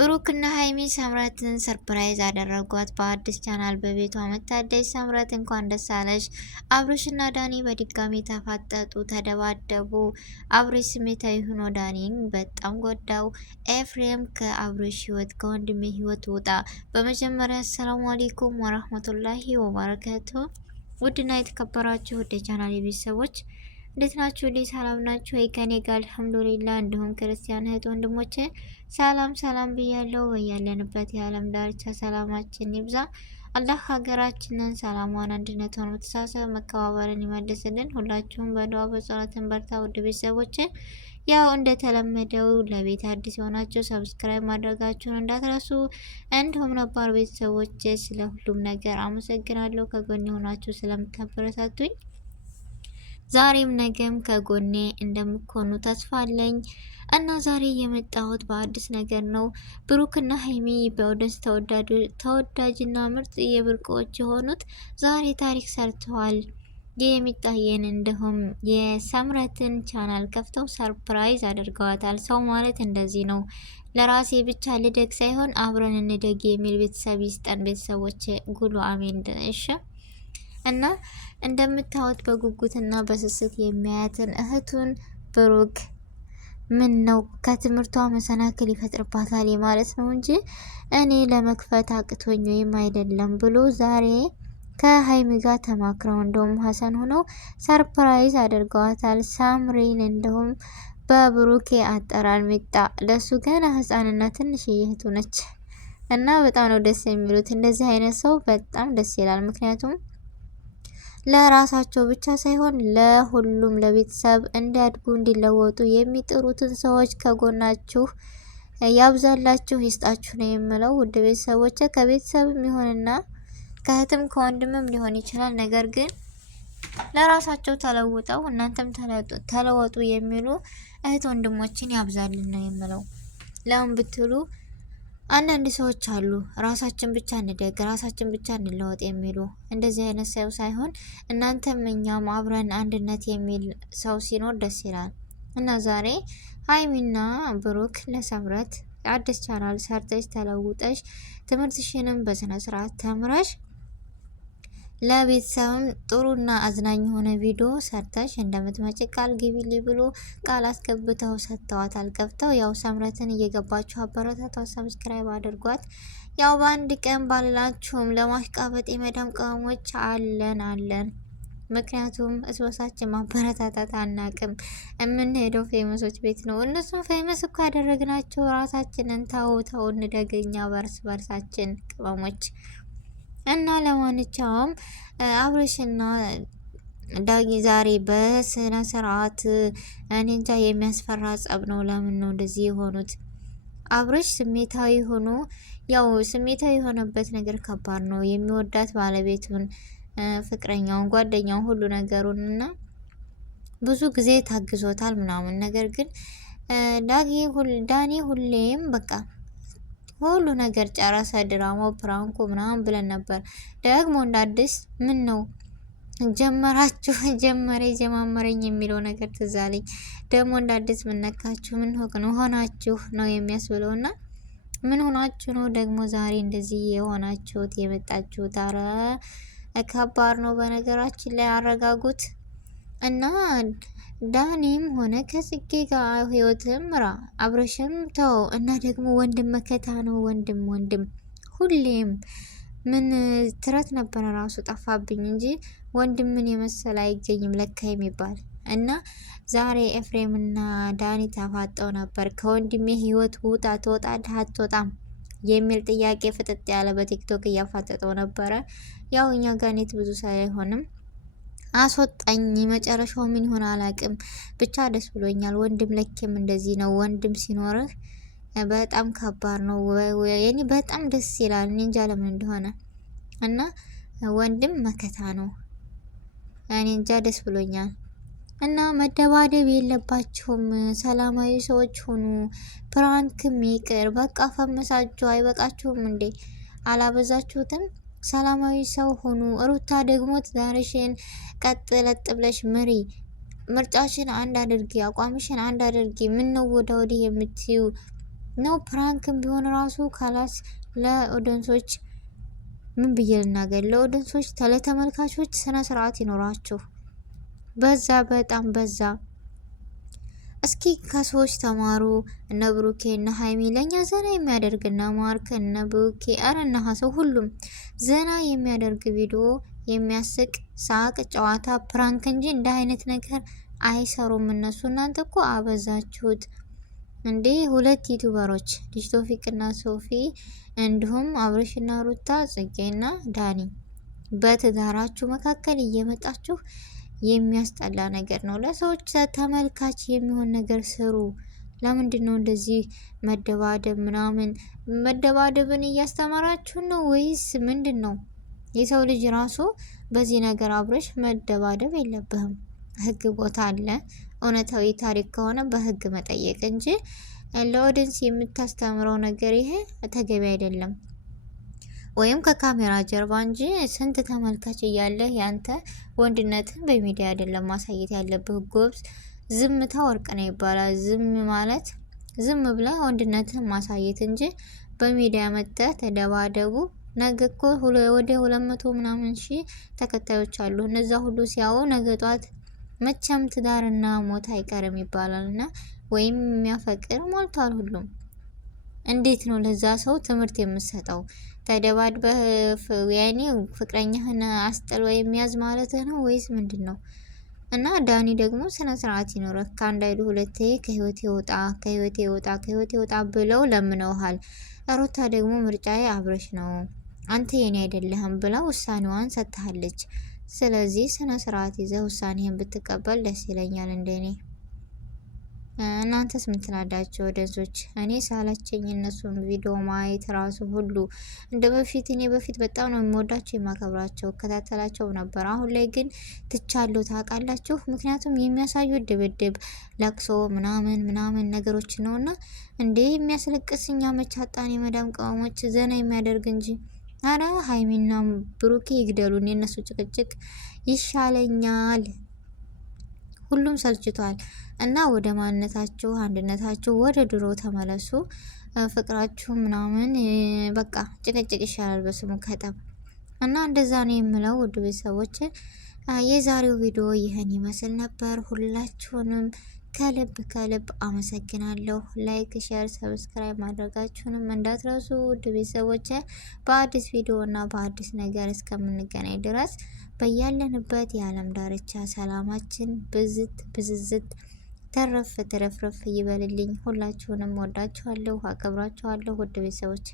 ብሩክና ሀይሚ ሳምራትን ሰርፕራይዝ አደረጓት በአዲስ ቻናል በቤቷ መታደስ። ሳምራት እንኳን ደስ አለሽ። አብርሽና ዳኒ በድጋሚ ተፋጠጡ፣ ተደባደቡ። አብርሽ ስሜታዊ ሆኖ ዳኒን በጣም ጎዳው። ኤፍሬም ከአብርሽ ህይወት ከወንድሜ ህይወት ውጣ። በመጀመሪያ አሰላሙ አለይኩም ወራህመቱላሂ ወበረካቱ። ውድና የተከበራችሁ ወደ ቻናል ቤተሰቦች እንዴት ናችሁ? ሰላም ናችሁ? ከኔ ጋር አልሐምዱሊላህ። እንዲሁም ክርስቲያን እህት ወንድሞቼ ሰላም ሰላም ብያለሁ። በያለንበት የዓለም ዳርቻ ሰላማችን ይብዛ። አላህ ሀገራችንን ሰላሟን፣ አንድነቷን፣ መተሳሰብ መከባበርን ይመልስልን። ሁላችሁም በዱዓ በጸሎትን በርታ። ውድ ቤተሰቦቼ ያው እንደተለመደው ለቤት አዲስ የሆናችሁ ሰብስክራይብ ማድረጋችሁን እንዳትረሱ። እንዲሁም ነባር ቤተሰቦቼ ስለ ሁሉም ነገር አመሰግናለሁ። ከጎን የሆናችሁ ስለምታበረታቱኝ ዛሬም ነገም ከጎኔ እንደምትሆኑ ተስፋ አለኝ እና ዛሬ የመጣሁት በአዲስ ነገር ነው። ብሩክና ሀይሚ በኦዲየንስ ተወዳጅና ምርጥ የብርቆች የሆኑት ዛሬ ታሪክ ሰርተዋል። የሚታየን እንደሁም የሳምራትን ቻናል ከፍተው ሰርፕራይዝ አድርገዋታል። ሰው ማለት እንደዚህ ነው። ለራሴ ብቻ ልደግ ሳይሆን አብረን እንደግ የሚል ቤተሰብ ይስጠን። ቤተሰቦች ጉሉ አሜን። እሺ እና እንደምታዩት በጉጉትና በስስት የሚያያትን እህቱን ብሩክ ምን ነው ከትምህርቷ መሰናክል ይፈጥርባታል ማለት ነው እንጂ እኔ ለመክፈት አቅቶኝ ወይም አይደለም ብሎ ዛሬ ከሀይሚ ጋር ተማክረው እንደውም ሀሰን ሆነው ሰርፕራይዝ አድርገዋታል። ሳምሪን እንደውም በብሩኬ አጠራር ሚጣ ለሱ ገና ህፃንና ትንሽ እህቱ ነች እና በጣም ነው ደስ የሚሉት። እንደዚህ አይነት ሰው በጣም ደስ ይላል። ምክንያቱም ለራሳቸው ብቻ ሳይሆን ለሁሉም ለቤተሰብ እንዲያድጉ እንዲለወጡ የሚጥሩትን ሰዎች ከጎናችሁ ያብዛላችሁ ይስጣችሁ ነው የምለው። ውድ ቤተሰቦች ከቤተሰብም ይሆንና ከእህትም ከወንድምም ሊሆን ይችላል። ነገር ግን ለራሳቸው ተለውጠው እናንተም ተለወጡ የሚሉ እህት ወንድሞችን ያብዛልን ነው የምለው። ለምን ብትሉ አንዳንድ ሰዎች አሉ ራሳችን ብቻ እንደግ ራሳችን ብቻ እንለወጥ የሚሉ። እንደዚህ አይነት ሰው ሳይሆን እናንተም እኛም አብረን አንድነት የሚል ሰው ሲኖር ደስ ይላል። እና ዛሬ ሀይሚና ብሩክ ለሳምራት አዲስ ቻናል ሰርተሽ ተለውጠሽ ትምህርትሽንም በስነ ስርዓት ተምረሽ ለቤተሰብም ጥሩና አዝናኝ የሆነ ቪዲዮ ሰርተሽ እንደምትመጪ ቃል ግቢልኝ ብሎ ቃል አስገብተው ሰጥተዋታል። ገብተው ያው ሳምራትን እየገባችሁ አበረታቷት፣ ሰብስክራይብ አድርጓት። ያው በአንድ ቀን ባልላችሁም ለማሽቃበጥ የመዳም ቅመሞች አለን። ምክንያቱም እስበሳችን ማበረታታት አናቅም። የምንሄደው ፌመሶች ቤት ነው። እነሱም ፌመስ እኮ ያደረግናቸው ራሳችንን ተው እንደገኛ በርሳችን ቅመሞች እና ለማንኛውም አብርሽና ዳጊ ዛሬ በስነ ስርዓት እኔ እንጃ የሚያስፈራ ጸብ ነው። ለምን ነው እንደዚህ የሆኑት? አብርሽ ስሜታዊ ሆኖ ያው ስሜታዊ የሆነበት ነገር ከባድ ነው። የሚወዳት ባለቤቱን፣ ፍቅረኛውን፣ ጓደኛውን ሁሉ ነገሩን እና ብዙ ጊዜ ታግዞታል ምናምን። ነገር ግን ዳኒ ሁሌም በቃ ሁሉ ነገር ጨረሰ። ድራማው ፕራንኩ ምናምን ብለን ነበር። ደግሞ እንደ አዲስ ምን ነው ጀመራችሁ ጀማመረኝ የሚለው ነገር ትዝ አለኝ። ደግሞ እንደ አዲስ ምን ነካችሁ? ምን ሆናችሁ ነው የሚያስብለው። እና ምን ሆናችሁ ነው ደግሞ ዛሬ እንደዚህ የሆናችሁት የመጣችሁት? አረ ከባድ ነው። በነገራችን ላይ አረጋጉት እና ዳኒም ሆነ ከጽጌ ጋር ህይወትም ምራ፣ አብረሽም ተው እና ደግሞ ወንድም መከታ ነው። ወንድም ሁሌም ምን ትረት ነበረ ራሱ ጠፋብኝ እንጂ ወንድምን የመሰለ አይገኝም ለካ የሚባል እና ዛሬ ኤፍሬምና ዳኒ ተፋጠው ነበር። ከወንድሜ ህይወት ውጣ፣ ትወጣለህ አትወጣም የሚል ጥያቄ ፍጥጥ ያለ በቲክቶክ እያፋጠጠው ነበረ። ያው እኛ ጋር ኔት ብዙ ሳይሆንም አስወጣኝ። መጨረሻው ምን ይሆን አላቅም። ብቻ ደስ ብሎኛል። ወንድም ለኬም እንደዚህ ነው። ወንድም ሲኖርህ በጣም ከባድ ነው። የኔ በጣም ደስ ይላል። እኔ እንጃ ለምን እንደሆነ እና ወንድም መከታ ነው። እኔ እንጃ ደስ ብሎኛል። እና መደባደብ የለባችሁም። ሰላማዊ ሰዎች ሆኑ። ፕራንክም ይቅር በቃ ፈመሳችሁ። አይበቃችሁም እንዴ? አላበዛችሁትም? ሰላማዊ ሰው ሆኑ። ሩታ ደግሞ ትዳርሽን ቀጥ ለጥ ብለሽ ምሪ። ምርጫሽን አንድ አድርጊ፣ አቋምሽን አንድ አድርጊ። ምን ነው ወደ ወዲህ የምትዩ? ነው። ፕራንክም ቢሆን ራሱ ካላስ ለኦዲየንሶች ምን ብዬ ልናገር? ለኦዲየንሶች ለተመልካቾች ስነ ስርዓት ይኖራችሁ። በዛ በጣም በዛ። እስኪ ከሰዎች ተማሩ። እነ ብሩኬ እነ ሀይሚ ለእኛ ዘና የሚያደርግ እነ ማርክ እነ ብሩኬ አረ እነ ሀሰው ሁሉም ዘና የሚያደርግ ቪዲዮ የሚያስቅ ሳቅ ጨዋታ ፕራንክ እንጂ እንደ አይነት ነገር አይሰሩም እነሱ። እናንተ እኮ አበዛችሁት እንዴ! ሁለት ዩቲዩበሮች ልጅ ቶፊቅና ሶፊ እንዲሁም አብርሽና ሩታ ጽጌና ዳኒ በትዳራችሁ መካከል እየመጣችሁ የሚያስጠላ ነገር ነው። ለሰዎች ተመልካች የሚሆን ነገር ስሩ። ለምንድን ነው እንደዚህ መደባደብ ምናምን? መደባደብን እያስተማራችሁ ነው ወይስ ምንድን ነው? የሰው ልጅ ራሱ በዚህ ነገር አብረሽ መደባደብ የለብህም። ህግ ቦታ አለ። እውነታዊ ታሪክ ከሆነ በህግ መጠየቅ እንጂ ለኦዲየንስ የምታስተምረው ነገር ይሄ ተገቢ አይደለም። ወይም ከካሜራ ጀርባ እንጂ ስንት ተመልካች እያለ ያንተ ወንድነትን በሚዲያ አይደለም ማሳየት ያለብህ። ጎብዝ ዝምታ ወርቅ ነው ይባላል። ዝም ማለት ዝም ብለህ ወንድነትን ማሳየት እንጂ በሚዲያ መጥተህ ተደባደቡ። ነገ እኮ ወደ 200 ምናምን ሺህ ተከታዮች አሉ። እነዛ ሁሉ ሲያዩ ነገ ጧት መቼም ትዳርና ሞት አይቀርም ይባላል እና ወይም የሚያፈቅር ሞልቷል ሁሉም። እንዴት ነው ለዛ ሰው ትምህርት የምሰጠው? ተደባድበህ ያኔ ፍቅረኛህን አስጥል ወይም ያዝ ማለትህ ነው ወይስ ምንድን ነው? እና ዳኒ ደግሞ ስነ ስርዓት ይኖረህ። ከአንድ አይዱ ሁለቴ ከህይወቴ ወጣ ከህይወቴ ወጣ ከህይወቴ ወጣ ብለው ለምነውሃል። ሩታ ደግሞ ምርጫዬ አብረሽ ነው አንተ የኔ አይደለህም ብላ ውሳኔዋን ሰጥታለች። ስለዚህ ስነ ስርዓት ይዘህ ውሳኔህን ብትቀበል ደስ ይለኛል እንደኔ። እናንተስ ምን ትላላችሁ ወዳጆች? እኔ ሳላቸኝ እነሱን ቪዲዮ ማየት ራሱ ሁሉ እንደ በፊት እኔ በፊት በጣም ነው የሚወዳቸው የማከብራቸው እከታተላቸው ነበር። አሁን ላይ ግን ትቻለሁ ታውቃላችሁ። ምክንያቱም የሚያሳዩት ድብድብ፣ ለቅሶ ምናምን ምናምን ነገሮች ነውና እንዴ የሚያስለቅስ እኛ መቻጣን የመዳም ቅመሞች ዘና የሚያደርግ እንጂ አረ ሀይሚና ብሩኬ ይግደሉን። የነሱ ጭቅጭቅ ይሻለኛል። ሁሉም ሰልችቷል እና ወደ ማንነታችሁ አንድነታችሁ ወደ ድሮ ተመለሱ። ፍቅራችሁ ምናምን በቃ ጭቅጭቅ ይሻላል በስሙ ከጠብ እና እንደዛ ነው የምለው። ውድ ቤተሰቦች የዛሬው ቪዲዮ ይህን ይመስል ነበር። ሁላችሁንም ከልብ ከልብ አመሰግናለሁ። ላይክ፣ ሼር፣ ሰብስክራይብ ማድረጋችሁንም እንዳትረሱ ውድ ቤተሰቦች። በአዲስ ቪዲዮ እና በአዲስ ነገር እስከምንገናኝ ድረስ በያለንበት የዓለም ዳርቻ ሰላማችን ብዝት ብዝዝት ተረፍ ተረፍረፍ ይበልልኝ። ሁላችሁንም ወዳችኋለሁ፣ አከብራችኋለሁ ውድ ቤተሰቦች።